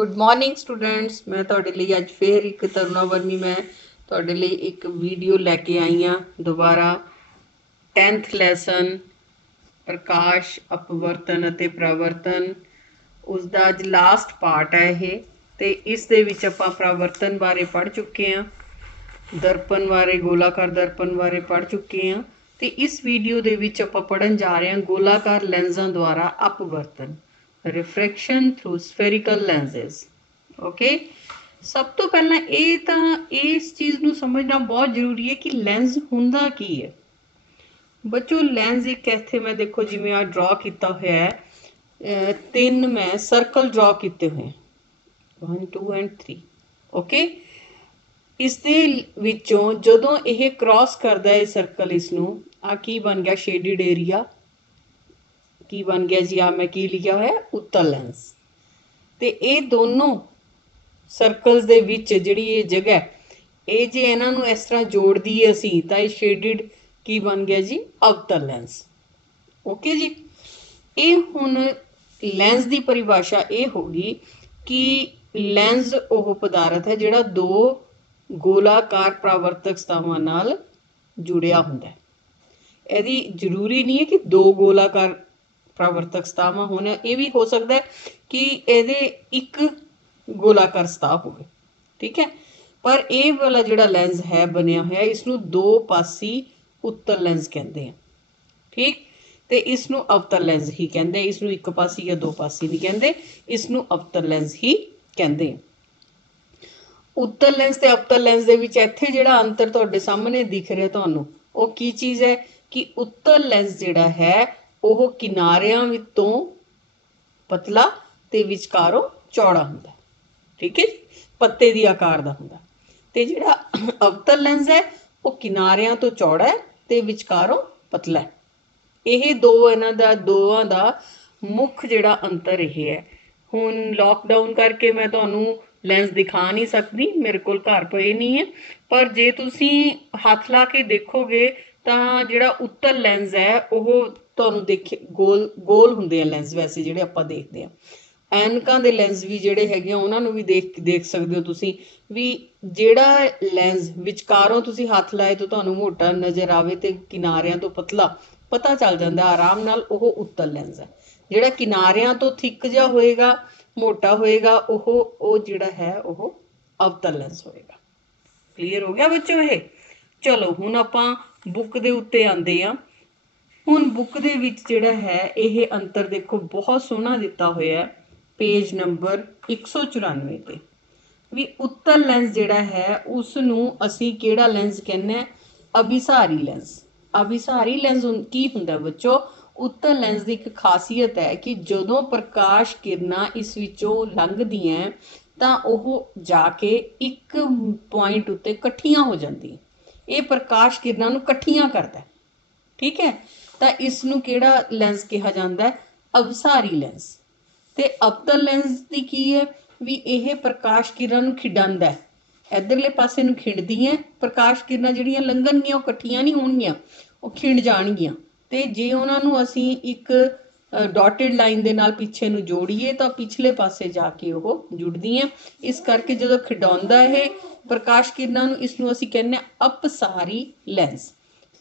Good morning students. मैं ਤੁਹਾਡੇ ਲਈ ਅੱਜ ਫੇਰ ਇੱਕ ਤਰੁਣਾ ਵਰਮੀ ਮੈਂ ਤੁਹਾਡੇ ਲਈ ਇੱਕ ਵੀਡੀਓ ਲੈ ਕੇ ਆਈ ਹਾਂ ਦੁਬਾਰਾ 10th ਲੈਸਨ ਪ੍ਰਕਾਸ਼ ਅਪਵਰਤਨ ਅਤੇ ਪ੍ਰਵਰਤਨ ਉਸ ਦਾ ਅੱਜ ਲਾਸਟ ਪਾਰਟ ਹੈ ਇਹ ਤੇ ਇਸ ਦੇ ਵਿੱਚ ਆਪਾਂ ਪ੍ਰਵਰਤਨ ਬਾਰੇ ਪੜ੍ਹ ਚੁੱਕੇ ਹਾਂ, ਦਰਪਣ ਬਾਰੇ, ਗੋਲਾਕਾਰ ਦਰਪਣ ਬਾਰੇ ਪੜ੍ਹ ਚੁੱਕੇ ਹਾਂ ਤੇ ਇਸ ਵੀਡੀਓ ਦੇ ਵਿੱਚ ਆਪਾਂ ਪੜ੍ਹਨ ਜਾ ਰਹੇ ਹਾਂ ਗੋਲਾਕਾਰ ਲੈਂਸਾਂ ਦੁਆਰਾ ਅਪਵਰਤਨ, ਰਿਫਰੈਕਸ਼ਨ ਥਰੂ ਸਫੈਰੀਕਲ ਲੈਂਸਿਸ। ਓਕੇ, ਸਭ ਤੋਂ ਪਹਿਲਾਂ ਇਹ ਤਾਂ ਇਸ ਚੀਜ਼ ਨੂੰ ਸਮਝਣਾ ਬਹੁਤ ਜ਼ਰੂਰੀ ਹੈ ਕਿ ਲੈਂਸ ਹੁੰਦਾ ਕੀ ਹੈ। ਬੱਚੋ ਲੈਂਸ ਇੱਕ ਇੱਥੇ ਮੈਂ ਦੇਖੋ ਜਿਵੇਂ ਆ ਡਰਾ ਕੀਤਾ ਹੋਇਆ ਹੈ, ਤਿੰਨ ਮੈਂ ਸਰਕਲ ਡਰਾ ਕੀਤੇ ਹੋਏ 1 2 ਐਂਡ 3। ਓਕੇ, ਇਸ ਦੇ ਵਿੱਚੋਂ ਜਦੋਂ ਇਹ ਕ੍ਰਾਸ ਕਰਦਾ ਹੈ ਸਰਕਲ, ਇਸ ਨੂੰ ਆ ਕੀ ਬਣ ਗਿਆ, ਸ਼ੇਡਡ ਏਰੀਆ ਕੀ ਬਣ ਗਿਆ ਜੀ, ਆ ਮੈਂ ਕੀ ਲਿਖਿਆ ਹੋਇਆ, ਉੱਤਲ ਲੈਂਸ। ਤੇ ਇਹ ਦੋਨੋਂ ਸਰਕਲਸ ਦੇ ਵਿੱਚ ਜਿਹੜੀ ਇਹ ਜਗ੍ਹਾ, ਇਹ ਜੇ ਇਹਨਾਂ ਨੂੰ ਇਸ ਤਰ੍ਹਾਂ ਜੋੜਦੀ ਹੈ ਅਸੀਂ ਤਾਂ ਇਹ ਸ਼ੇਡਡ ਕੀ ਬਣ ਗਿਆ ਜੀ, ਅਵਤਲ ਲੈਂਸ। ਓਕੇ ਜੀ, ਇਹ ਹੁਣ ਲੈਂਸ ਦੀ ਪਰਿਭਾਸ਼ਾ ਇਹ ਹੋਗੀ ਕਿ ਲੈਂਸ ਉਹ ਪਦਾਰਥ ਹੈ ਜਿਹੜਾ ਦੋ ਗੋਲਾਕਾਰ ਪਰਾਵਰਤਕ ਸਤਹਾਂ ਨਾਲ ਜੁੜਿਆ ਹੁੰਦਾ। ਇਹਦੀ ਜ਼ਰੂਰੀ ਨਹੀਂ ਹੈ ਕਿ ਦੋ ਗੋਲਾਕਾਰ ਪਰਾਵਰਤਕ ਸਤਹਾਂ ਹੋਣ, ਇਹ ਵੀ ਹੋ ਸਕਦਾ ਹੈ ਕਿ ਇਹਦੇ ਇੱਕ ਗੋਲਾਕਾਰ ਸਤਹ ਹੋਵੇ, ਠੀਕ ਹੈ। ਪਰ ਇਹ ਵਾਲਾ ਜਿਹੜਾ ਲੈਂਸ ਹੈ ਬਣਿਆ ਹੋਇਆ, ਇਸ ਨੂੰ ਦੋ ਪਾਸੀ ਉੱਤਲ ਲੈਂਸ ਕਹਿੰਦੇ ਆ, ਠੀਕ। ਤੇ ਇਸ ਨੂੰ ਅਵਤਲ ਲੈਂਸ ਹੀ ਕਹਿੰਦੇ, ਇਸ ਨੂੰ ਇੱਕ ਪਾਸੀ ਜਾਂ ਦੋ ਪਾਸੀ ਨਹੀਂ ਕਹਿੰਦੇ, ਇਸ ਨੂੰ ਅਵਤਲ ਲੈਂਸ ਹੀ ਕਹਿੰਦੇ। ਉੱਤਲ ਲੈਂਸ ਤੇ ਅਵਤਲ ਲੈਂਸ ਦੇ ਵਿੱਚ ਇੱਥੇ ਜਿਹੜਾ ਅੰਤਰ ਤੁਹਾਡੇ ਸਾਹਮਣੇ ਦਿਖ ਰਿਹਾ ਤੁਹਾਨੂੰ, ਉਹ ਕੀ ਚੀਜ਼ ਹੈ ਕਿ ਉੱਤਲ ਲੈਂਸ ਜਿਹੜਾ ਹੈ ਉਹ ਕਿਨਾਰਿਆਂ ਵਿੱਚੋਂ ਪਤਲਾ ਤੇ ਵਿਚਕਾਰੋਂ ਚੌੜਾ ਹੁੰਦਾ, ਠੀਕ ਹੈ, ਪੱਤੇ ਦੀ ਆਕਾਰ ਦਾ ਹੁੰਦਾ। ਤੇ ਜਿਹੜਾ ਅਵਤਲ ਲੈਂਸ ਹੈ ਉਹ ਕਿਨਾਰਿਆਂ ਤੋਂ ਚੌੜਾ ਹੈ ਤੇ ਵਿਚਕਾਰੋਂ ਪਤਲਾ ਹੈ। ਇਹ ਦੋ ਇਹਨਾਂ ਦਾ ਦੋਵਾਂ ਦਾ ਮੁੱਖ ਜਿਹੜਾ ਅੰਤਰ ਇਹ ਹੈ। ਹੁਣ ਲੋਕਡਾਊਨ ਕਰਕੇ ਮੈਂ ਤੁਹਾਨੂੰ ਲੈਂਸ ਦਿਖਾ ਨਹੀਂ ਸਕਦੀ, ਮੇਰੇ ਕੋਲ ਘਰ ਪਏ ਨਹੀਂ ਹੈ, ਪਰ ਜੇ ਤੁਸੀਂ ਹੱਥ ਲਾ ਕੇ ਦੇਖੋਗੇ ਤਾਂ ਜਿਹੜਾ ਉੱਤਲ ਲੈਂਸ ਹੈ ਉਹ ਤੁਹਾਨੂੰ ਦੇਖੇ ਗੋਲ ਹੁੰਦੇ ਆ ਲੈਂਸ, ਵੈਸੇ ਜਿਹੜੇ ਆਪਾਂ ਦੇਖਦੇ ਹਾਂ। ਐਨਕਾਂ ਦੇ ਲੈਂਸ ਵੀ ਜਿਹੜੇ ਹੈਗੇ ਆ ਉਹਨਾਂ ਨੂੰ ਵੀ ਦੇਖ ਸਕਦੇ ਹੋ ਤੁਸੀਂ ਵੀ, ਜਿਹੜਾ ਲੈਂਸ ਵਿਚਕਾਰੋਂ ਤੁਸੀਂ ਹੱਥ ਲਾਏ ਤਾਂ ਤੁਹਾਨੂੰ ਮੋਟਾ ਨਜ਼ਰ ਆਵੇ ਤੇ ਕਿਨਾਰਿਆਂ ਤੋਂ ਪਤਲਾ, ਪਤਾ ਚੱਲ ਜਾਂਦਾ ਆਰਾਮ ਨਾਲ ਉਹ ਉੱਤਲ ਲੈਂਸ ਹੈ। ਜਿਹੜਾ ਕਿਨਾਰਿਆਂ ਤੋਂ ਥਿੱਕ ਜਿਹਾ ਹੋਏਗਾ, ਮੋਟਾ ਹੋਏਗਾ, ਉਹ ਜਿਹੜਾ ਹੈ ਉਹ ਅਵਤਲ ਲੈਂਸ ਹੋਏਗਾ। ਕਲੀਅਰ ਹੋ ਗਿਆ ਬੱਚੋ ਇਹ? ਚਲੋ ਹੁਣ ਆਪਾਂ ਬੁੱਕ ਦੇ ਉੱਤੇ ਆਉਂਦੇ ਹਾਂ। ਹੁਣ ਬੁੱਕ ਦੇ ਵਿੱਚ ਜਿਹੜਾ ਹੈ ਇਹ ਅੰਤਰ ਦੇਖੋ ਬਹੁਤ ਸੋਹਣਾ ਦਿੱਤਾ ਹੋਇਆ ਪੇਜ ਨੰਬਰ 194 ਤੇ, ਵੀ ਉੱਤਲ ਲੈਂਸ ਜਿਹੜਾ ਹੈ ਉਸ ਨੂੰ ਅਸੀਂ ਕਿਹੜਾ ਲੈਂਸ ਕਹਿੰਦੇ ਹਾਂ, ਅਭਿਸਾਰੀ ਲੈਂਸ। ਅਭਿਸਾਰੀ ਲੈਂਸ ਕੀ ਹੁੰਦਾ ਬੱਚੋ? ਉੱਤਲ ਲੈਂਸ ਦੀ ਇੱਕ ਖਾਸੀਅਤ ਹੈ ਕਿ ਜਦੋਂ ਪ੍ਰਕਾਸ਼ ਕਿਰਨਾਂ ਇਸ ਵਿੱਚੋਂ ਲੰਘਦੀਆਂ ਤਾਂ ਉਹ ਜਾ ਕੇ ਇੱਕ ਪੁਆਇੰਟ ਉੱਤੇ ਇਕੱਠੀਆਂ ਹੋ ਜਾਂਦੀਆਂ, ਇਹ ਪ੍ਰਕਾਸ਼ ਕਿਰਨਾਂ ਨੂੰ ਇਕੱਠੀਆਂ ਕਰਦਾ, ਠੀਕ ਹੈ। ਤਾਂ ਇਸ ਨੂੰ ਕਿਹੜਾ ਲੈਂਸ ਕਿਹਾ ਜਾਂਦਾ ਹੈ? ਅਭਿਸਾਰੀ ਲੈਂਸ। ਤੇ ਅਵਤਲ ਲੈਂਸ ਦੀ ਕੀ ਹੈ ਵੀ ਇਹ ਪ੍ਰਕਾਸ਼ ਕਿਰਨਾਂ ਨੂੰ ਖਿੰਡਾਉਂਦਾ, ਇੱਧਰਲੇ ਪਾਸੇ ਨੂੰ ਖਿੰਡਦੀਆਂ ਪ੍ਰਕਾਸ਼ ਕਿਰਨਾਂ, ਜਿਹੜੀਆਂ ਲੰਘਣਗੀਆਂ ਉਹ ਇਕੱਠੀਆਂ ਨਹੀਂ ਹੋਣਗੀਆਂ, ਉਹ ਖਿੰਡ ਜਾਣਗੀਆਂ। ਤੇ ਜੇ ਉਹਨਾਂ ਨੂੰ ਅਸੀਂ ਇੱਕ ਡਾਟਡ ਲਾਈਨ ਦੇ ਨਾਲ ਪਿੱਛੇ ਨੂੰ ਜੋੜੀਏ ਤਾਂ ਪਿਛਲੇ ਪਾਸੇ ਜਾ ਕੇ ਉਹ ਜੁੜਦੀਆਂ। ਇਸ ਕਰਕੇ ਜਦੋਂ ਖਿਡਾਉਂਦਾ ਇਹ ਪ੍ਰਕਾਸ਼ ਕਿਰਨਾਂ ਨੂੰ, ਇਸ ਨੂੰ ਅਸੀਂ ਕਹਿੰਦੇ ਹਾਂ ਅਪਸਾਰੀ ਲੈਂਸ।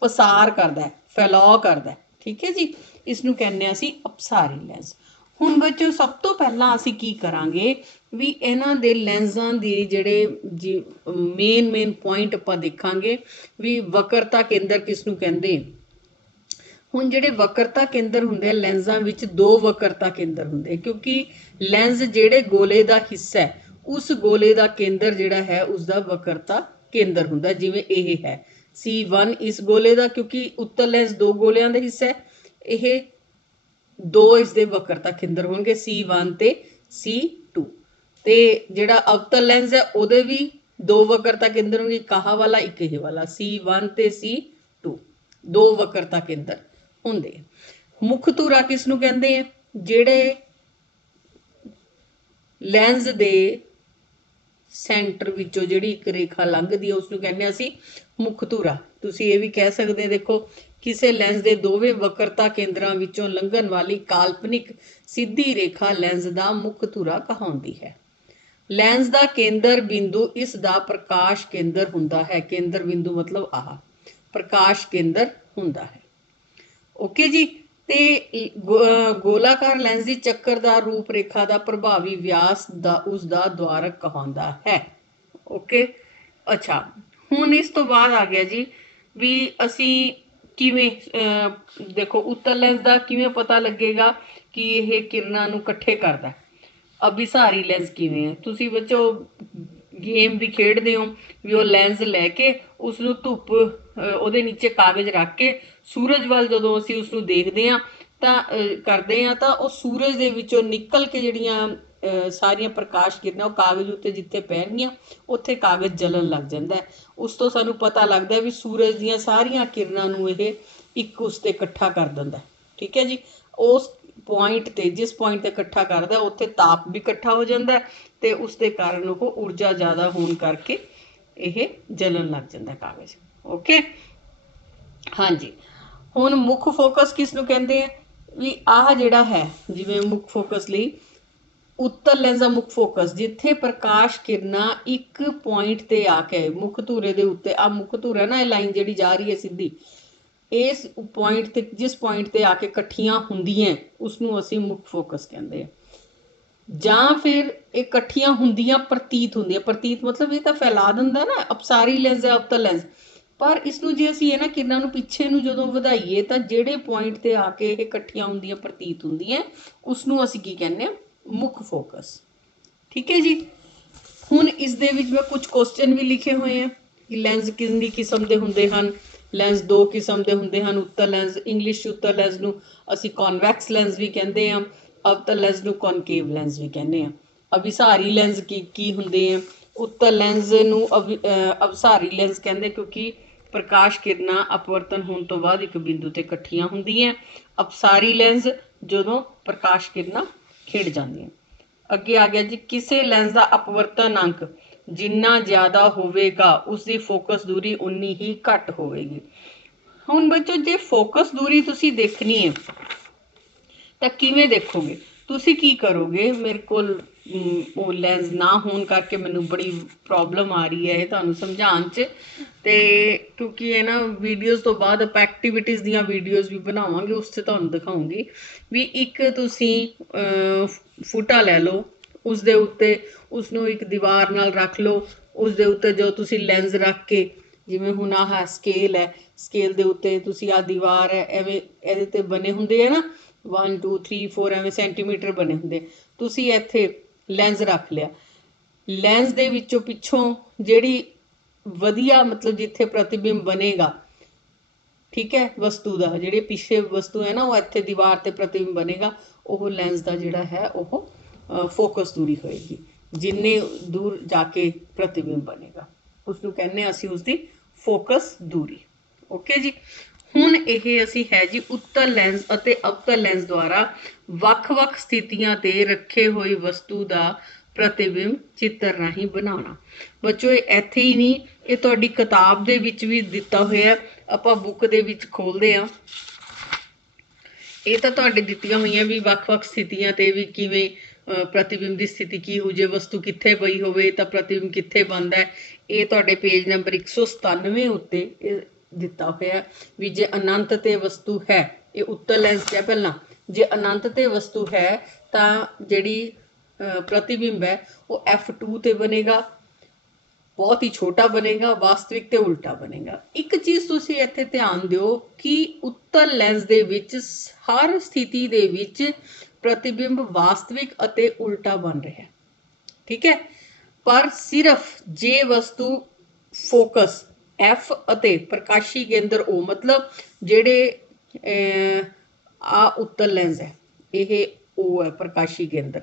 ਪਸਾਰ ਕਰਦਾ ਹੈ, ਫੈਲਾਅ ਕਰਦਾ, ਠੀਕ ਹੈ ਜੀ, ਇਸ ਨੂੰ ਕਹਿੰਦੇ ਹਾਂ ਅਸੀਂ ਅਪਸਾਰੀ ਲੈਂਸ। ਹੁਣ ਬੱਚੋ ਸਭ ਤੋਂ ਪਹਿਲਾਂ ਅਸੀਂ ਕੀ ਕਰਾਂਗੇ ਵੀ ਇਹਨਾਂ ਦੇ ਲੈਂਸਾਂ ਦੇ ਜਿਹੜੇ ਮੇਨ ਪੁਆਇੰਟ ਆਪਾਂ ਦੇਖਾਂਗੇ ਵੀ ਵਕਰਤਾ ਕੇਂਦਰ ਕਿਸ ਨੂੰ ਕਹਿੰਦੇ। ਹੁਣ ਜਿਹੜੇ ਵਕਰਤਾ ਕੇਂਦਰ ਹੁੰਦੇ ਆ ਲੈਂਸਾਂ ਵਿੱਚ, ਦੋ ਵਕਰਤਾ ਕੇਂਦਰ ਹੁੰਦੇ, ਕਿਉਂਕਿ ਲੈਂਸ ਜਿਹੜੇ ਗੋਲੇ ਦਾ ਹਿੱਸਾ ਹੈ ਉਸ ਗੋਲੇ ਦਾ ਕੇਂਦਰ ਜਿਹੜਾ ਹੈ ਉਸਦਾ ਵਕਰਤਾ ਕੇਂਦਰ ਹੁੰਦਾ। ਜਿਵੇਂ ਇਹ ਹੈ C1 ਇਸ ਗੋਲੇ ਦਾ, ਕਿਉਂਕਿ ਉੱਤਲ ਲੈਂਸ ਦੋ ਗੋਲਿਆਂ ਦਾ ਹਿੱਸਾ ਹੈ, ਇਹ ਦੋ ਇਸ ਦੇ ਵਕਰਤਾ ਕੇਂਦਰ ਹੋਣਗੇ C1 ਤੇ C2। ਤੇ ਜਿਹੜਾ ਅਵਤਲ ਲੈਂਸ ਹੈ ਉਹਦੇ ਵੀ ਦੋ ਵਕਰਤਾ ਕੇਂਦਰ ਹੋਣਗੇ, ਇੱਕ ਆਹ ਵਾਲਾ ਇੱਕ ਇਹ ਵਾਲਾ, C1 ਤੇ C2 ਦੋ ਵਕਰਤਾ ਕੇਂਦਰ ਹੁੰਦੇ। ਮੁੱਖ ਧੁਰਾ ਕਿਸ ਨੂੰ ਕਹਿੰਦੇ ਆ? ਜਿਹੜੇ ਲੈਂਸ ਦੇ ਸੈਂਟਰ ਵਿੱਚੋਂ ਜਿਹੜੀ ਇੱਕ ਰੇਖਾ ਲੰਘਦੀ ਹੈ ਉਸ ਨੂੰ ਕਹਿੰਦੇ ਅਸੀਂ ਮੁੱਖ ਧੁਰਾ। ਤੁਸੀਂ ਇਹ ਵੀ ਕਹਿ ਸਕਦੇ ਦੇਖੋ, ਕਿਸੇ ਲੈਂਸ ਦੇ ਦੋਵੇਂ ਵਕਰਤਾ ਕੇਂਦਰਾਂ ਵਿੱਚੋਂ ਲੰਘਣ ਵਾਲੀ ਕਾਲਪਨਿਕ ਸਿੱਧੀ ਰੇਖਾ ਲੈਂਸ ਦਾ ਮੁੱਖ ਧੁਰਾ ਕਹਾਉਂਦੀ ਹੈ। ਲੈਂਸ ਦਾ ਕੇਂਦਰ ਬਿੰਦੂ ਇਸ ਦਾ ਪ੍ਰਕਾਸ਼ ਕੇਂਦਰ ਹੁੰਦਾ ਹੈ। ਕੇਂਦਰ ਬਿੰਦੂ ਮਤਲਬ ਆਹ ਪ੍ਰਕਾਸ਼ ਕੇਂਦਰ ਹੁੰਦਾ ਹੈ। ਓਕੇ ਜੀ। ਤੇ ਗੋਲਾਕਾਰ ਲੈਂਸ ਦੀ ਚੱਕਰਦਾਰ ਰੂਪ ਰੇਖਾ ਦਾ ਪ੍ਰਭਾਵੀ ਵਿਆਸ ਦਾ ਉਸ ਦਾ ਦੁਆਰਕ ਕਹਾਉਂਦਾ ਹੈ। ਓਕੇ। ਅੱਛਾ, ਹੁਣ ਇਸ ਤੋਂ ਬਾਅਦ ਆ ਗਿਆ ਜੀ ਵੀ ਅਸੀਂ ਕਿਵੇਂ ਦੇਖੋ ਉੱਤਰ ਲੈਂਸ ਦਾ ਕਿਵੇਂ ਪਤਾ ਲੱਗੇਗਾ ਕਿ ਇਹ ਕਿਰਨਾਂ ਨੂੰ ਇਕੱਠੇ ਕਰਦਾ। ਅਭਿਸਾਰੀ ਲੈਂਸ ਕਿਵੇਂ ਹੈ, ਤੁਸੀਂ ਬੱਚੋ ਗੇਮ ਵੀ ਖੇਡਦੇ ਹੋ ਵੀ ਉਹ ਲੈਂਸ ਲੈ ਕੇ ਉਸਨੂੰ ਧੁੱਪ ਉਹਦੇ ਨੀਚੇ ਕਾਗਜ਼ ਰੱਖ ਕੇ ਸੂਰਜ ਵੱਲ ਜਦੋਂ ਅਸੀਂ ਉਸਨੂੰ ਦੇਖਦੇ ਹਾਂ ਤਾਂ ਕਰਦੇ ਹਾਂ ਤਾਂ ਉਹ ਸੂਰਜ ਦੇ ਵਿੱਚੋਂ ਨਿਕਲ ਕੇ ਜਿਹੜੀਆਂ ਸਾਰੀਆਂ ਪ੍ਰਕਾਸ਼ ਕਿਰਨਾਂ ਉਹ ਕਾਗਜ਼ ਉੱਤੇ ਜਿੱਥੇ ਪੈਣਗੀਆਂ ਉੱਥੇ ਕਾਗਜ਼ ਜਲਣ ਲੱਗ ਜਾਂਦਾ ਹੈ। ਉਸ ਤੋਂ ਸਾਨੂੰ ਪਤਾ ਲੱਗਦਾ ਵੀ ਸੂਰਜ ਦੀਆਂ ਸਾਰੀਆਂ ਕਿਰਨਾਂ ਨੂੰ ਇਹ ਇੱਕ ਉਸ 'ਤੇ ਇਕੱਠਾ ਕਰ ਦਿੰਦਾ। ਠੀਕ ਹੈ ਜੀ। ਉਸ ਪੁਆਇੰਟ 'ਤੇ ਜਿਸ ਪੁਆਇੰਟ 'ਤੇ ਇਕੱਠਾ ਕਰਦਾ ਉੱਥੇ ਤਾਪ ਵੀ ਇਕੱਠਾ ਹੋ ਜਾਂਦਾ ਅਤੇ ਉਸ ਦੇ ਕਾਰਨ ਉਹ ਊਰਜਾ ਜ਼ਿਆਦਾ ਹੋਣ ਕਰਕੇ ਇਹ ਜਲਣ ਲੱਗ ਜਾਂਦਾ ਕਾਗਜ਼। ਓਕੇ। ਹਾਂਜੀ, ਹੁਣ ਮੁੱਖ ਫੋਕਸ ਕਿਸ ਨੂੰ ਕਹਿੰਦੇ ਆ ਵੀ ਆਹ ਜਿਹੜਾ ਹੈ ਜਿਵੇਂ ਮੁੱਖ ਫੋਕਸ ਲਈ ਉੱਤਰ ਲੈਂਸ ਦਾ ਮੁੱਖ ਫੋਕਸ ਜਿੱਥੇ ਪ੍ਰਕਾਸ਼ ਕਿਰਨਾਂ ਇੱਕ ਪੁਆਇੰਟ ਤੇ ਆ ਕੇ ਮੁੱਖ ਧੁਰੇ ਦੇ ਉੱਤੇ ਆ ਮੁੱਖ ਧੁਰਾ ਨਾ ਇਹ ਲਾਈਨ ਜਿਹੜੀ ਜਾ ਰਹੀ ਹੈ ਸਿੱਧੀ ਇਸ ਪੁਆਇੰਟ ਤੇ ਜਿਸ ਪੁਆਇੰਟ ਤੇ ਆ ਕੇ ਇਕੱਠੀਆਂ ਹੁੰਦੀਆਂ ਉਸਨੂੰ ਅਸੀਂ ਮੁੱਖ ਫੋਕਸ ਕਹਿੰਦੇ ਆ। ਜਾਂ ਫਿਰ ਇਹ ਇਕੱਠੀਆਂ ਹੁੰਦੀਆਂ ਪ੍ਰਤੀਤ ਹੁੰਦੀਆਂ। ਪ੍ਰਤੀਤ ਮਤਲਬ ਇਹ ਤਾਂ ਫੈਲਾ ਦਿੰਦਾ ਨਾ ਅਪਸਾਰੀ ਲੈਂਸ ਜਾਂ ਅਵਤਲ ਲੈਂਸ। ਪਰ ਇਸਨੂੰ ਜੇ ਅਸੀਂ ਇਹਨਾਂ ਕਿਰਨਾਂ ਨੂੰ ਪਿੱਛੇ ਨੂੰ ਜਦੋਂ ਵਧਾਈਏ ਤਾਂ ਜਿਹੜੇ ਪੁਆਇੰਟ ਤੇ ਆ ਕੇ ਇਹ ਇਕੱਠੀਆਂ ਹੁੰਦੀਆਂ ਪ੍ਰਤੀਤ ਹੁੰਦੀਆਂ ਉਸਨੂੰ ਅਸੀਂ ਕੀ ਕਹਿੰਦੇ ਹਾਂ ਮੁੱਖ ਫੋਕਸ। ਠੀਕ ਹੈ ਜੀ। ਹੁਣ ਇਸ ਦੇ ਵਿੱਚ ਮੈਂ ਕੁਝ ਕੁਐਸਚਨ ਵੀ ਲਿਖੇ ਹੋਏ ਆ ਕਿ ਲੈਂਸ ਕਿੰਨੀ ਕਿਸਮ ਦੇ ਹੁੰਦੇ ਹਨ। ਲੈਂਸ ਦੋ ਕਿਸਮ ਦੇ ਹੁੰਦੇ ਹਨ। ਉੱਤਰ ਲੈਂਸ ਇੰਗਲਿਸ਼ 'ਚ ਉੱਤਰ ਲੈਂਸ ਨੂੰ ਅਸੀਂ ਕਨਵੈਕਸ ਲੈਂਸ ਵੀ ਕਹਿੰਦੇ ਹਾਂ, ਅਵਤਲ ਲੈਂਸ ਨੂੰ ਕਨਕੇਵ ਲੈਂਸ ਵੀ ਕਹਿੰਦੇ ਹਾਂ। ਅਭਿਸਾਰੀ ਲੈਂਸ ਕੀ ਹੁੰਦੇ ਆ? ਉੱਤਰ ਲੈਂਸ ਨੂੰ ਅਭਿਸਾਰੀ ਲੈਂਸ ਕਹਿੰਦੇ ਕਿਉਂਕਿ ਪ੍ਰਕਾਸ਼ ਕਿਰਨਾਂ ਅਪਵਰਤਨ ਹੋਣ ਤੋਂ ਬਾਅਦ ਇੱਕ ਬਿੰਦੂ ਤੇ ਇਕੱਠੀਆਂ ਹੁੰਦੀਆਂ। ਅਪਸਾਰੀ ਲੈਂਸ ਜਦੋਂ ਪ੍ਰਕਾਸ਼ ਕਿਰਨਾਂ ਖਿੜ ਜਾਂਦੀਆਂ। ਅੱਗੇ ਆ ਗਿਆ ਜੀ ਕਿਸੇ ਲੈਂਸ ਦਾ ਅਪਵਰਤਨ ਅੰਕ ਜਿੰਨਾ ਜ਼ਿਆਦਾ ਹੋਵੇਗਾ ਉਸਦੀ ਫੋਕਸ ਦੂਰੀ ਉਨੀ ਹੀ ਘੱਟ ਹੋਵੇਗੀ। ਹੁਣ ਬੱਚੋ ਜੇ ਫੋਕਸ ਦੂਰੀ ਤੁਸੀਂ ਦੇਖਣੀ ਹੈ ਤਾਂ ਕਿਵੇਂ ਦੇਖੋਗੇ? ਤੁਸੀਂ ਕੀ ਕਰੋਗੇ? ਮੇਰੇ ਕੋਲ ਉਹ ਲੈਂਸ ਨਾ ਹੋਣ ਕਰਕੇ ਮੈਨੂੰ ਬੜੀ ਪ੍ਰੋਬਲਮ ਆ ਰਹੀ ਹੈ ਇਹ ਤੁਹਾਨੂੰ ਸਮਝਾਉਣ 'ਚ। ਅਤੇ ਕਿਉਂਕਿ ਇਹ ਨਾ ਵੀਡੀਓਜ਼ ਤੋਂ ਬਾਅਦ ਆਪਾਂ ਐਕਟੀਵਿਟੀਜ਼ ਦੀਆਂ ਵੀਡੀਓਜ਼ ਵੀ ਬਣਾਵਾਂਗੇ ਉਸ 'ਚ ਤੁਹਾਨੂੰ ਦਿਖਾਉਂਗੀ ਵੀ ਇੱਕ ਤੁਸੀਂ ਫੁੱਟਾ ਲੈ ਲਓ ਉਸ ਦੇ ਉੱਤੇ ਉਸਨੂੰ ਇੱਕ ਦੀਵਾਰ ਨਾਲ ਰੱਖ ਲਓ। ਉਸ ਦੇ ਉੱਤੇ ਜੋ ਤੁਸੀਂ ਲੈਂਸ ਰੱਖ ਕੇ ਜਿਵੇਂ ਹੁਣ ਆਹ ਸਕੇਲ ਹੈ ਸਕੇਲ ਦੇ ਉੱਤੇ ਤੁਸੀਂ ਆਹ ਦੀਵਾਰ ਹੈ ਐਵੇਂ ਇਹਦੇ 'ਤੇ ਬਣੇ ਹੁੰਦੇ ਆ ਨਾ 1 2 3 4 ਐਵੇਂ ਸੈਂਟੀਮੀਟਰ ਬਣੇ ਹੁੰਦੇ। ਤੁਸੀਂ ਇੱਥੇ ਲੈਂਸ ਰੱਖ ਲਿਆ। ਲੈਂਸ ਦੇ ਵਿੱਚੋਂ ਪਿੱਛੋਂ ਜਿਹੜੀ ਵਧੀਆ ਮਤਲਬ ਜਿੱਥੇ ਪ੍ਰਤੀਬਿੰਬ ਬਣੇਗਾ ਠੀਕ ਹੈ ਵਸਤੂ ਦਾ ਜਿਹੜੇ ਪਿੱਛੇ ਵਸਤੂ ਹੈ ਨਾ ਉਹ ਇੱਥੇ ਦੀਵਾਰ 'ਤੇ ਪ੍ਰਤੀਬਿੰਬ ਬਣੇਗਾ ਉਹ ਲੈਂਸ ਦਾ ਜਿਹੜਾ ਹੈ ਉਹ ਫੋਕਸ ਦੂਰੀ ਹੋਏਗੀ। ਜਿੰਨੇ ਦੂਰ ਜਾ ਕੇ ਪ੍ਰਤੀਬਿੰਬ ਬਣੇਗਾ ਉਸਨੂੰ ਕਹਿੰਦੇ ਹਾਂ ਅਸੀਂ ਉਸਦੀ ਫੋਕਸ ਦੂਰੀ। ਓਕੇ ਜੀ। ਹੁਣ ਇਹ ਅਸੀਂ ਹੈ ਜੀ ਉੱਤਰ ਲੈਂਸ ਅਤੇ ਅਵਤਲ ਲੈਂਸ ਦੁਆਰਾ ਵੱਖ-ਵੱਖ ਸਥਿਤੀਆਂ 'ਤੇ ਰੱਖੇ ਹੋਏ ਵਸਤੂ ਦਾ ਪ੍ਰਤੀਬਿੰਬ ਚਿੱਤਰ ਰਾਹੀਂ ਬਣਾਉਣਾ। ਬੱਚੋ ਇਹ ਇੱਥੇ ਹੀ ਨਹੀਂ ਇਹ ਤੁਹਾਡੀ ਕਿਤਾਬ ਦੇ ਵਿੱਚ ਵੀ ਦਿੱਤਾ ਹੋਇਆ। ਆਪਾਂ ਬੁੱਕ ਦੇ ਵਿੱਚ ਖੋਲ੍ਹਦੇ ਹਾਂ। ਇਹ ਤਾਂ ਤੁਹਾਡੇ ਦਿੱਤੀਆਂ ਹੋਈਆਂ ਵੀ ਵੱਖ-ਵੱਖ ਸਥਿਤੀਆਂ 'ਤੇ ਵੀ ਕਿਵੇਂ ਪ੍ਰਤੀਬਿੰਬ ਦੀ ਸਥਿਤੀ ਕੀ ਹੋ ਜੇ ਵਸਤੂ ਕਿੱਥੇ ਪਈ ਹੋਵੇ ਤਾਂ ਪ੍ਰਤੀਬਿੰਬ ਕਿੱਥੇ ਬਣਦਾ। ਇਹ ਤੁਹਾਡੇ ਪੇਜ ਨੰਬਰ 197 ਉੱਤੇ ਇਹ ਦਿੱਤਾ ਹੋਇਆ ਵੀ ਜੇ ਅਨੰਤ 'ਤੇ ਵਸਤੂ ਹੈ ਇਹ ਉੱਤਰ ਲੈਂਸ 'ਚ ਹੈ ਪਹਿਲਾਂ। ਜੇ ਅਨੰਤ 'ਤੇ ਵਸਤੂ ਹੈ ਤਾਂ ਜਿਹੜੀ ਪ੍ਰਤੀਬਿੰਬ ਹੈ ਉਹ F2 'ਤੇ ਬਣੇਗਾ ਬਹੁਤ ਹੀ ਛੋਟਾ ਬਣੇਗਾ। ਵਾਸਤਵਿਕ ਤੇ ਉਲਟਾ ਬਣੇਗਾ। ਇੱਕ ਚੀਜ਼ ਤੁਸੀਂ ਇੱਥੇ ਧਿਆਨ ਦਿਓ ਕਿ ਉੱਤਰ ਲੈਂਸ ਦੇ ਵਿੱਚ ਹਰ ਸਥਿਤੀ ਦੇ ਵਿੱਚ ਪ੍ਰਤੀਬਿੰਬ ਵਾਸਤਵਿਕ ਅਤੇ ਉਲਟਾ ਬਣ ਰਿਹਾ। ਠੀਕ ਹੈ। ਪਰ ਸਿਰਫ ਜੇ ਵਸਤੂ ਫੋਕਸ F ਅਤੇ ਪ੍ਰਕਾਸ਼ੀ ਕੇਂਦਰ O ਮਤਲਬ ਜਿਹੜੇ ਆ ਉੱਤਰ ਲੈਂਸ ਹੈ ਇਹ O ਹੈ ਪ੍ਰਕਾਸ਼ੀ ਕੇਂਦਰ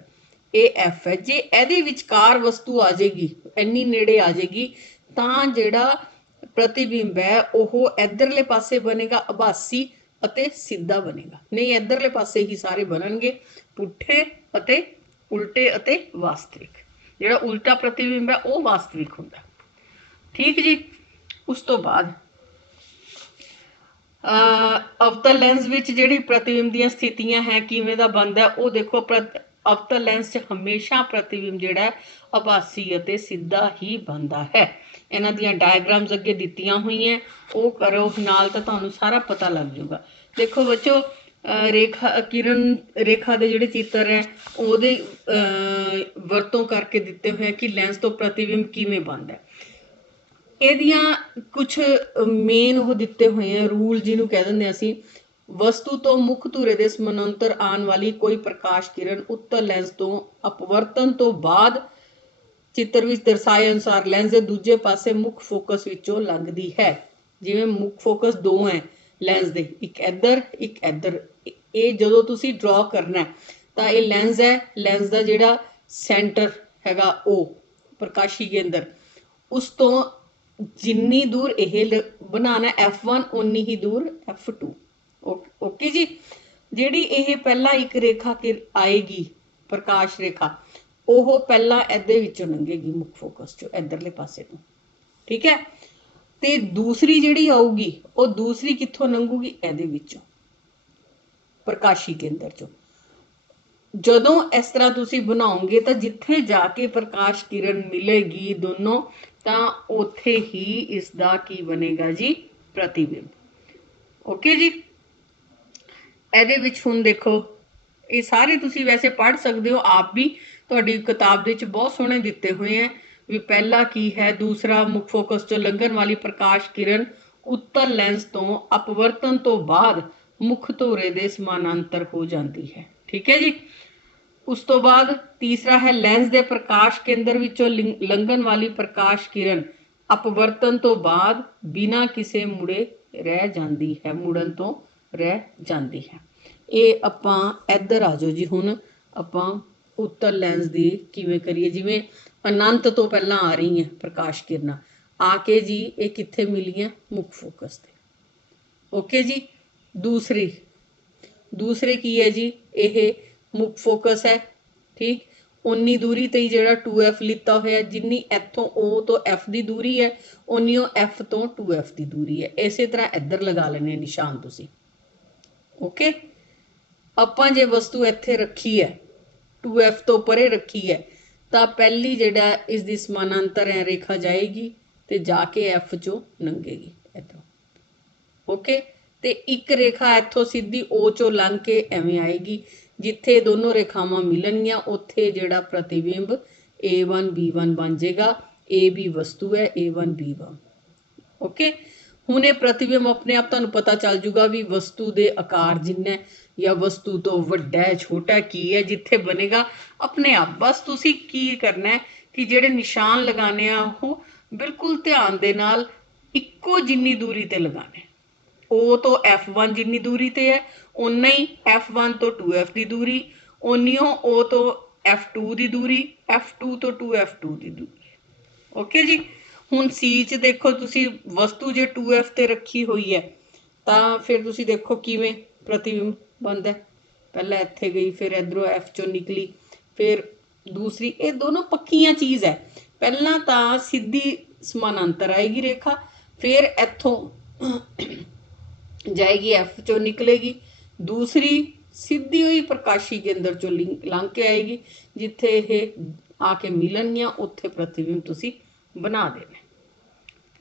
ਇਹ F ਹੈ। ਜੇ ਇਹਦੇ ਵਿਚਕਾਰ ਵਸਤੂ ਆ ਜਾਏਗੀ ਇੰਨੀ ਨੇੜੇ ਆ ਜਾਏਗੀ ਤਾਂ ਜਿਹੜਾ ਪ੍ਰਤੀਬਿੰਬ ਹੈ ਉਹ ਇੱਧਰਲੇ ਪਾਸੇ ਬਣੇਗਾ ਆਭਾਸੀ ਅਤੇ ਸਿੱਧਾ ਬਣੇਗਾ। ਨਹੀਂ ਇੱਧਰਲੇ ਪਾਸੇ ਹੀ ਸਾਰੇ ਬਣਨਗੇ ਪੁੱਠੇ ਅਤੇ ਉਲਟੇ ਅਤੇ ਵਾਸਤਵਿਕ। ਜਿਹੜਾ ਉਲਟਾ ਪ੍ਰਤੀਬਿੰਬ ਹੈ ਉਹ ਵਾਸਤਵਿਕ ਹੁੰਦਾ। ਠੀਕ ਜੀ। ਉਸ ਤੋਂ ਬਾਅਦ ਅਵਤਲ ਲੈਂਸ ਵਿੱਚ ਜਿਹੜੀ ਪ੍ਰਤੀਬਿੰਬ ਦੀਆਂ ਸਥਿਤੀਆਂ ਹੈ ਕਿਵੇਂ ਦਾ ਬਣਦਾ ਉਹ ਦੇਖੋ। ਅਵਤਲ ਲੈਂਸ 'ਚ ਹਮੇਸ਼ਾ ਪ੍ਰਤੀਬਿੰਬ ਜਿਹੜਾ ਹੈ ਆਭਾਸੀ ਅਤੇ ਸਿੱਧਾ ਹੀ ਬਣਦਾ ਹੈ। ਇਹਨਾਂ ਦੀਆਂ ਡਾਇਗਰਾਮਸ ਅੱਗੇ ਦਿੱਤੀਆਂ ਹੋਈਆਂ, ਉਹ ਕਰੋ ਨਾਲ ਤਾਂ ਤੁਹਾਨੂੰ ਸਾਰਾ ਪਤਾ ਲੱਗ ਜਾਊਗਾ। ਦੇਖੋ ਬੱਚੋ, ਰੇਖਾ ਕਿਰਨ ਰੇਖਾ ਦੇ ਜਿਹੜੇ ਚਿੱਤਰ ਹੈ ਉਹਦੇ ਵਰਤੋਂ ਕਰਕੇ ਦਿੱਤੇ ਹੋਏ ਕਿ ਲੈਂਸ ਤੋਂ ਪ੍ਰਤੀਬਿੰਬ ਕਿਵੇਂ ਬਣਦਾ। ਇਹਦੀਆਂ ਕੁਝ ਮੇਨ ਉਹ ਦਿੱਤੇ ਹੋਏ ਆ ਰੂਲ, ਜਿਹਨੂੰ ਕਹਿ ਦਿੰਦੇ ਅਸੀਂ ਵਸਤੂ ਤੋਂ ਮੁੱਖ ਧੁਰੇ ਦੇ ਸਮਾਨਾਂਤਰ ਆਉਣ ਵਾਲੀ ਕੋਈ ਪ੍ਰਕਾਸ਼ ਕਿਰਨ ਉੱਤਲ ਲੈਂਸ ਤੋਂ ਅਪਵਰਤਨ ਤੋਂ ਬਾਅਦ ਚਿੱਤਰ ਵਿੱਚ ਦਰਸਾਏ ਅਨੁਸਾਰ ਲੈਂਸ ਦੇ ਦੂਜੇ ਪਾਸੇ ਮੁੱਖ ਫੋਕਸ ਵਿੱਚੋਂ ਲੰਘਦੀ ਹੈ। ਜਿਵੇਂ ਮੁੱਖ ਫੋਕਸ ਦੋ ਹੈ ਲੈਂਸ ਦੇ, ਇੱਕ ਇੱਧਰ ਇੱਕ ਇੱਧਰ। ਇਹ ਜਦੋਂ ਤੁਸੀਂ ਡਰਾ ਕਰਨਾ ਤਾਂ ਇਹ ਲੈਂਸ ਹੈ, ਲੈਂਸ ਦਾ ਜਿਹੜਾ ਸੈਂਟਰ ਹੈਗਾ ਉਹ ਪ੍ਰਕਾਸ਼ੀ ਕੇਂਦਰ, ਉਸ ਤੋਂ ਜਿੰਨੀ ਦੂਰ ਇਹ ਬਣਾਉਣਾ F1 ਉਨੀ ਹੀ ਦੂਰ F2। ਓਕੇ ਜੀ। ਜਿਹੜੀ ਇਹ ਪਹਿਲਾਂ ਇੱਕ ਰੇਖਾ ਆਏਗੀ ਪ੍ਰਕਾਸ਼ ਰੇਖਾ, ਉਹ ਪਹਿਲਾਂ ਇਹਦੇ ਵਿੱਚੋਂ ਲੰਘੇਗੀ ਮੁੱਖ ਫੋਕਸ ਚੋਂ ਇੱਧਰਲੇ ਪਾਸੇ ਤੋਂ, ਠੀਕ ਹੈ। ਤੇ ਦੂਸਰੀ ਜਿਹੜੀ ਆਊਗੀ ਉਹ ਦੂਸਰੀ ਕਿੱਥੋਂ ਲੰਘੂਗੀ, ਇਹਦੇ ਵਿੱਚੋਂ ਪ੍ਰਕਾਸ਼ੀ ਕੇਂਦਰ ਚੋਂ। ਜਦੋਂ ਇਸ ਤਰ੍ਹਾਂ ਤੁਸੀਂ ਬਣਾਓਗੇ ਤਾਂ ਜਿੱਥੇ ਜਾ ਕੇ ਪ੍ਰਕਾਸ਼ ਕਿਰਨ ਮਿਲੇਗੀ ਦੋਨੋਂ, ਤਾਂ ਉੱਥੇ ਹੀ ਇਸ ਦਾ ਕੀ ਬਣੇਗਾ ਜੀ, ਪ੍ਰਤੀਬਿੰਬ। ਓਕੇ ਜੀ। ਇਹਦੇ ਵਿੱਚ ਹੁਣ ਦੇਖੋ, ਇਹ ਸਾਰੇ ਤੁਸੀਂ ਵੈਸੇ ਪੜ੍ਹ ਸਕਦੇ ਹੋ ਆਪ ਵੀ, ਤੁਹਾਡੀ ਕਿਤਾਬ ਦੇ ਵਿੱਚ ਬਹੁਤ ਸੋਹਣੇ ਦਿੱਤੇ ਹੋਏ ਹੈ ਵੀ ਪਹਿਲਾ ਕੀ ਹੈ, ਦੂਸਰਾ ਮੁੱਖ ਫੋਕਸ ਤੋਂ ਲੰਘਣ ਵਾਲੀ ਪ੍ਰਕਾਸ਼ ਕਿਰਨ ਉੱਤਲ ਲੈਂਸ ਤੋਂ ਅਪਵਰਤਨ ਤੋਂ ਬਾਅਦ ਮੁੱਖ ਧੁਰੇ ਦੇ ਸਮਾਨਾਂਤਰ ਹੋ ਜਾਂਦੀ ਹੈ, ਠੀਕ ਹੈ ਜੀ। ਉਸ ਤੋਂ ਬਾਅਦ ਤੀਸਰਾ ਹੈ ਲੈਂਸ ਦੇ ਪ੍ਰਕਾਸ਼ ਕੇਂਦਰ ਵਿੱਚੋਂ ਲੰਘਣ ਵਾਲੀ ਪ੍ਰਕਾਸ਼ ਕਿਰਨ ਅਪਵਰਤਨ ਤੋਂ ਬਾਅਦ ਬਿਨਾਂ ਕਿਸੇ ਮੁੜੇ ਰਹਿ ਜਾਂਦੀ ਹੈ, ਮੁੜਨ ਤੋਂ ਰਹਿ ਜਾਂਦੀ ਹੈ। ਇਹ ਆਪਾਂ ਇੱਧਰ ਆ ਜਾਓ ਜੀ। ਹੁਣ ਆਪਾਂ ਉੱਤਲ ਲੈਂਸ ਦੀ ਕਿਵੇਂ ਕਰੀਏ, ਜਿਵੇਂ ਅਨੰਤ ਤੋਂ ਪਹਿਲਾਂ ਆ ਰਹੀ ਹੈ ਪ੍ਰਕਾਸ਼ ਕਿਰਨਾਂ, ਆ ਕੇ ਜੀ ਇਹ ਕਿੱਥੇ ਮਿਲੀਆਂ, ਮੁੱਖ ਫੋਕਸ ਤੇ। ਓਕੇ ਜੀ। ਦੂਸਰੇ ਕੀ ਹੈ ਜੀ, ਇਹ ਮੁੱਖ ਫੋਕਸ ਹੈ, ਠੀਕ। ਉਨੀ ਦੂਰੀ ਤੇ ਹੀ ਜਿਹੜਾ 2F ਲਿੱਤਾ ਹੋਇਆ, ਜਿੰਨੀ ਇੱਥੋਂ O ਤੋਂ F ਦੀ ਦੂਰੀ ਹੈ ਉਨੀ ਉਹ F ਤੋਂ 2F ਦੀ ਦੂਰੀ ਹੈ। ਇਸੇ ਤਰ੍ਹਾਂ ਇੱਧਰ ਲਗਾ ਲੈਣੇ ਨਿਸ਼ਾਨ ਤੁਸੀਂ। ਓਕੇ। ਆਪਾਂ ਜੇ ਵਸਤੂ ਇੱਥੇ ਰੱਖੀ ਹੈ 2F ਤੋਂ ਪਰੇ ਰੱਖੀ ਹੈ, ਤਾਂ ਪਹਿਲੀ ਜਿਹੜਾ ਇਸ ਦੀ ਸਮਾਨਾਂਤਰ ਹੈ ਰੇਖਾ ਜਾਏਗੀ ਤੇ ਜਾ ਕੇ F ਚੋਂ ਲੰਘੇਗੀ ਇੱਥੋਂ। ਓਕੇ। ਤੇ ਇੱਕ ਰੇਖਾ ਇੱਥੋਂ ਸਿੱਧੀ O ਚੋਂ ਲੰਘ ਕੇ ਐਵੇਂ ਆਏਗੀ, ਜਿੱਥੇ ਦੋਨੋਂ ਰੇਖਾਵਾਂ ਮਿਲਣਗੀਆਂ ਉੱਥੇ ਜਿਹੜਾ ਪ੍ਰਤੀਬਿੰਬ A1 B1 ਬਣ ਜਾਏਗਾ। A B ਵਸਤੂ ਹੈ, A1 B1। ਓਕੇ। ਹੁਣ ਇਹ ਪ੍ਰਤੀਬਿੰਬ ਆਪਣੇ ਆਪ ਤੁਹਾਨੂੰ ਪਤਾ ਚੱਲ ਜੂਗਾ ਵੀ ਵਸਤੂ ਦੇ ਆਕਾਰ ਜਿੰਨਾ ਜਾਂ ਵਸਤੂ ਤੋਂ ਵੱਡਾ ਹੈ ਛੋਟਾ ਕੀ ਹੈ, ਜਿੱਥੇ ਬਣੇਗਾ ਆਪਣੇ ਆਪ। ਬਸ ਤੁਸੀਂ ਕੀ ਕਰਨਾ ਹੈ ਕਿ ਜਿਹੜੇ ਨਿਸ਼ਾਨ ਲਗਾਣੇ ਆ ਉਹ ਬਿਲਕੁਲ ਧਿਆਨ ਦੇ ਨਾਲ ਇੱਕੋ ਜਿੰਨੀ ਦੂਰੀ ਤੇ ਲਗਾਣੇ। O ਤੋਂ F1 ਜਿੰਨੀ ਦੂਰੀ ਤੇ ਹੈ ਓਨਾ ਹੀ F1 ਤੋਂ 2F ਦੀ ਦੂਰੀ, ਓਨੀ O ਤੋਂ F2 ਦੀ ਦੂਰੀ, F2 ਤੋਂ 2F2 ਦੀ ਦੂਰੀ। ਓਕੇ ਜੀ। ਹੁਣ C 'ਚ ਦੇਖੋ ਤੁਸੀਂ, ਵਸਤੂ ਜੇ 2F ਤੇ ਰੱਖੀ ਹੋਈ ਹੈ ਤਾਂ ਫਿਰ ਤੁਸੀਂ ਦੇਖੋ ਕਿਵੇਂ ਪ੍ਰਤੀਬਿੰਬ ਬਣਦਾ। ਪਹਿਲਾਂ ਇੱਥੇ ਗਈ, ਫਿਰ ਇੱਧਰੋਂ F 'ਚੋਂ ਨਿਕਲੀ, ਫਿਰ ਦੂਸਰੀ। ਇਹ ਦੋਨੋਂ ਪੱਕੀਆਂ ਚੀਜ਼ ਹੈ। ਪਹਿਲਾਂ ਤਾਂ ਸਿੱਧੀ ਸਮਾਨਾਂਤਰ ਆਏਗੀ ਰੇਖਾ, ਫਿਰ ਇੱਥੋਂ ਜਾਏਗੀ F 'ਚੋਂ ਨਿਕਲੇਗੀ, ਦੂਸਰੀ ਸਿੱਧੀ ਹੋਈ ਪ੍ਰਕਾਸ਼ੀ ਕੇਂਦਰ 'ਚੋਂ ਲੰਘ ਕੇ ਆਏਗੀ, ਜਿੱਥੇ ਇਹ ਆ ਕੇ ਮਿਲਣਗੀਆਂ ਉੱਥੇ ਪ੍ਰਤੀਬਿੰਬ ਤੁਸੀਂ ਬਣਾ ਦੇਣਾ,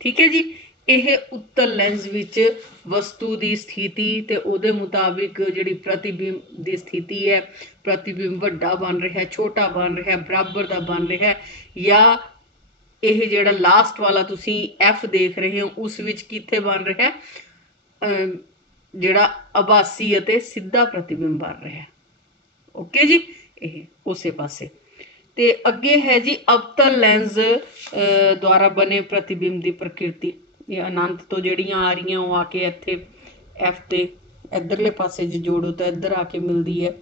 ਠੀਕ ਹੈ ਜੀ। ਇਹ ਉੱਤਲ ਲੈਂਸ ਵਿੱਚ ਵਸਤੂ ਦੀ ਸਥਿਤੀ ਤੇ ਉਹਦੇ ਮੁਤਾਬਿਕ ਜਿਹੜੀ ਪ੍ਰਤੀਬਿੰਬ ਦੀ ਸਥਿਤੀ ਹੈ, ਪ੍ਰਤੀਬਿੰਬ ਵੱਡਾ ਬਣ ਰਿਹਾ, ਛੋਟਾ ਬਣ ਰਿਹਾ, ਬਰਾਬਰ ਦਾ ਬਣ ਰਿਹਾ, ਜਾਂ ਇਹ ਜਿਹੜਾ ਲਾਸਟ ਵਾਲਾ ਤੁਸੀਂ F ਦੇਖ ਰਹੇ ਹੋ ਉਸ ਵਿੱਚ ਕਿੱਥੇ ਬਣ ਰਿਹਾ, ਜਿਹੜਾ ਆਭਾਸੀ ਅਤੇ ਸਿੱਧਾ ਪ੍ਰਤੀਬਿੰਬ ਬਣ ਰਿਹਾ। ਓਕੇ ਜੀ। ਇਹ ਉਸੇ ਪਾਸੇ। ਤੇ ਅੱਗੇ ਹੈ ਜੀ ਅਵਤਲ ਲੈਂਸ ਦੁਆਰਾ ਬਣੇ ਪ੍ਰਤੀਬਿੰਬ ਦੀ ਪ੍ਰਕਿਰਤੀ। ਇਹ ਅਨੰਤ ਤੋਂ ਜਿਹੜੀਆਂ ਆ ਰਹੀਆਂ ਉਹ ਆ ਕੇ ਇੱਥੇ F ਤੇ ਇੱਧਰਲੇ ਪਾਸੇ ਜੇ ਜੋੜੋ ਤਾਂ ਇੱਧਰ ਆ ਕੇ ਮਿਲਦੀ ਹੈ।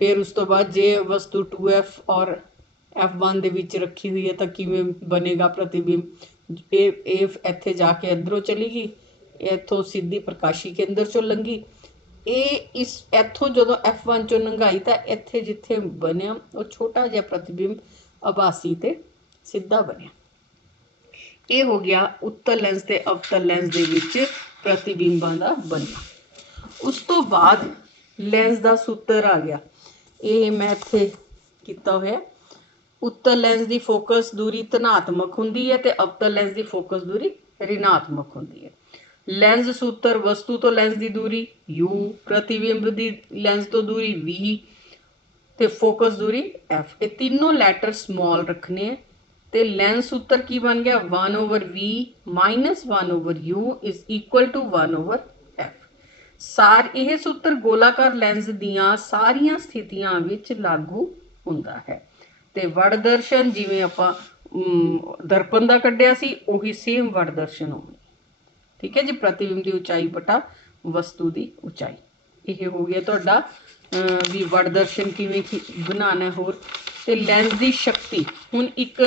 ਫਿਰ ਉਸ ਤੋਂ ਬਾਅਦ ਜੇ ਵਸਤੂ 2F ਔਰ F1 ਦੇ ਵਿੱਚ ਰੱਖੀ ਹੋਈ ਹੈ ਤਾਂ ਕਿਵੇਂ ਬਣੇਗਾ ਪ੍ਰਤੀਬਿੰਬ। ਇਹ ਇੱਥੇ ਜਾ ਕੇ ਇੱਧਰੋਂ ਚਲੀ ਗਈ, ਇੱਥੋਂ ਸਿੱਧੀ ਪ੍ਰਕਾਸ਼ੀ ਕੇਂਦਰ 'ਚੋਂ ਲੰਘੀ। ਇਹ ਇਸ ਇੱਥੋਂ ਜਦੋਂ F1 'ਚੋਂ ਲੰਘਾਈ ਤਾਂ ਇੱਥੇ ਜਿੱਥੇ ਬਣਿਆ ਉਹ ਛੋਟਾ ਜਿਹਾ ਪ੍ਰਤੀਬਿੰਬ ਆਭਾਸੀ ਤੇ ਸਿੱਧਾ ਬਣਿਆ। ਇਹ ਹੋ ਗਿਆ ਉੱਤਲ ਲੈਂਸ ਤੇ ਅਵਤਲ ਲੈਂਸ ਦੇ ਵਿੱਚ ਪ੍ਰਤੀਬਿੰਬਾਂ ਦਾ ਬਣਨਾ। ਉਸ ਤੋਂ ਬਾਅਦ ਲੈਂਸ ਦਾ ਸੂਤਰ ਆ ਗਿਆ। ਇਹ ਮੈਂ ਇੱਥੇ ਕੀਤਾ ਹੋਇਆ। उत्तर ਲੈਂਸ ਦੀ ਫੋਕਸ ਦੂਰੀ ਧਨਾਤਮਕ ਹੁੰਦੀ ਹੈ ਤੇ ਅਵਤਲ ਲੈਂਸ ਦੀ ਫੋਕਸ ਦੂਰੀ ऋणात्मक ਹੁੰਦੀ ਹੈ। ਲੈਂਸ ਸੂਤਰ ਵਸਤੂ ਤੋਂ ਲੈਂਸ ਦੀ ਦੂਰੀ u, ਪ੍ਰਤੀਬਿੰਬ ਦੀ ਲੈਂਸ ਤੋਂ ਦੂਰੀ v ਤੇ ਫੋਕਸ ਦੂਰੀ f। ਇਹ ਤਿੰਨੋਂ ਲੈਟਰ ਸਮਾਲ ਰੱਖਣੇ ਹੈ ਤੇ ਲੈਂਸ ਸੂਤਰ ਕੀ ਬਣ ਗਿਆ 1/v minus 1/u is equal to 1/f। ਸਾਰ ਇਹ ਸੂਤਰ ਗੋਲਾਕਾਰ ਲੈਂਸ ਦੀਆਂ ਸਾਰੀਆਂ ਸਥਿਤੀਆਂ ਵਿੱਚ ਲਾਗੂ ਹੁੰਦਾ ਹੈ ਤੇ ਵੜ ਦਰਸ਼ਨ ਜਿਵੇਂ ਆਪਾਂ ਦਰਪਣ ਦਾ ਕੱਢਿਆ ਸੀ ਉਹੀ ਸੇਮ ਵੜ ਦਰਸ਼ਨ ਹੋਣੀ। ਠੀਕ ਹੈ ਜੀ, ਪ੍ਰਤੀਬਿੰਬ ਦੀ ਉਚਾਈ ਬਟਾ ਵਸਤੂ ਦੀ ਉਚਾਈ। ਇਹ ਹੋ ਗਿਆ ਤੁਹਾਡਾ ਵੀ ਵੜ ਦਰਸ਼ਨ ਕਿਵੇਂ ਬਣਾਉਣਾ। ਹੋਰ ਤੇ ਲੈਂਸ ਦੀ ਸ਼ਕਤੀ, ਹੁਣ ਇੱਕ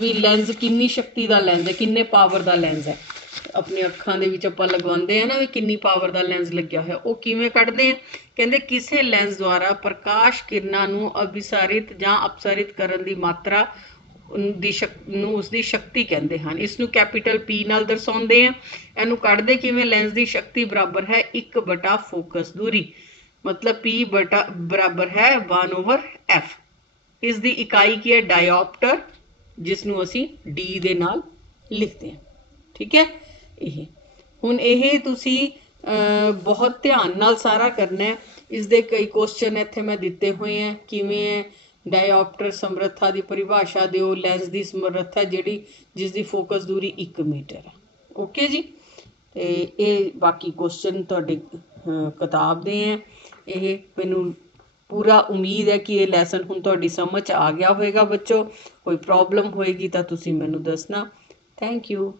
ਵੀ ਲੈਂਸ ਕਿੰਨੀ ਸ਼ਕਤੀ ਦਾ ਲੈਂਸ ਹੈ, ਕਿੰਨੇ ਪਾਵਰ ਦਾ ਲੈਂਸ ਹੈ। अपनी अखां दे विच आपां लगवांदे हैं ना भी किन्नी पावर का लैंस लग्या होया, वो किवें कढदे हैं। कहंदे किसी लैंस द्वारा प्रकाश किरणां नूं अभिसारित जां अपसारित करन दी मात्रा दी उसकी शक्ति कहते हैं। इसनूं कैपीटल P नाल दर्शाउंदे हैं। इहनूं कढदे किवें लैंस की शक्ति बराबर है 1 फोकस दूरी, मतलब P बराबर है 1/f। इसकी इकाई की है डायोप्टर, जिसनूं असीं D दे नाल लिखते हैं। ठीक है, ਇਹ ਹੁਣ ਇਹ ਤੁਸੀਂ ਬਹੁਤ ਧਿਆਨ ਨਾਲ ਸਾਰਾ ਕਰਨਾ ਹੈ। ਇਸ ਦੇ ਕਈ ਕੁਐਸਚਨ ਇੱਥੇ ਮੈਂ ਦਿੱਤੇ ਹੋਏ ਹੈ। ਕਿਵੇਂ ਹੈ ਡਾਇਓਪਟਰ ਸਮਰੱਥਾ ਦੀ ਪਰਿਭਾਸ਼ਾ ਦਿਓ, ਲੈਂਸ ਦੀ ਸਮਰੱਥਾ ਜਿਹੜੀ ਜਿਸ ਦੀ ਫੋਕਸ ਦੂਰੀ 1 ਮੀਟਰ ਹੈ। ਓਕੇ ਜੀ, ਤੇ ਇਹ ਬਾਕੀ ਕੁਐਸਚਨ ਤੁਹਾਡੇ ਕਿਤਾਬ ਦੇ ਹੈ। ਇਹ ਮੈਨੂੰ ਪੂਰਾ ਉਮੀਦ ਹੈ ਕਿ ਇਹ ਲੈਸਨ ਹੁਣ ਤੁਹਾਡੀ ਸਮਝ ਆ ਗਿਆ ਹੋਵੇਗਾ ਬੱਚੋ। ਕੋਈ ਪ੍ਰੋਬਲਮ ਹੋਏਗੀ ਤਾਂ ਤੁਸੀਂ ਮੈਨੂੰ ਦੱਸਣਾ। Thank you.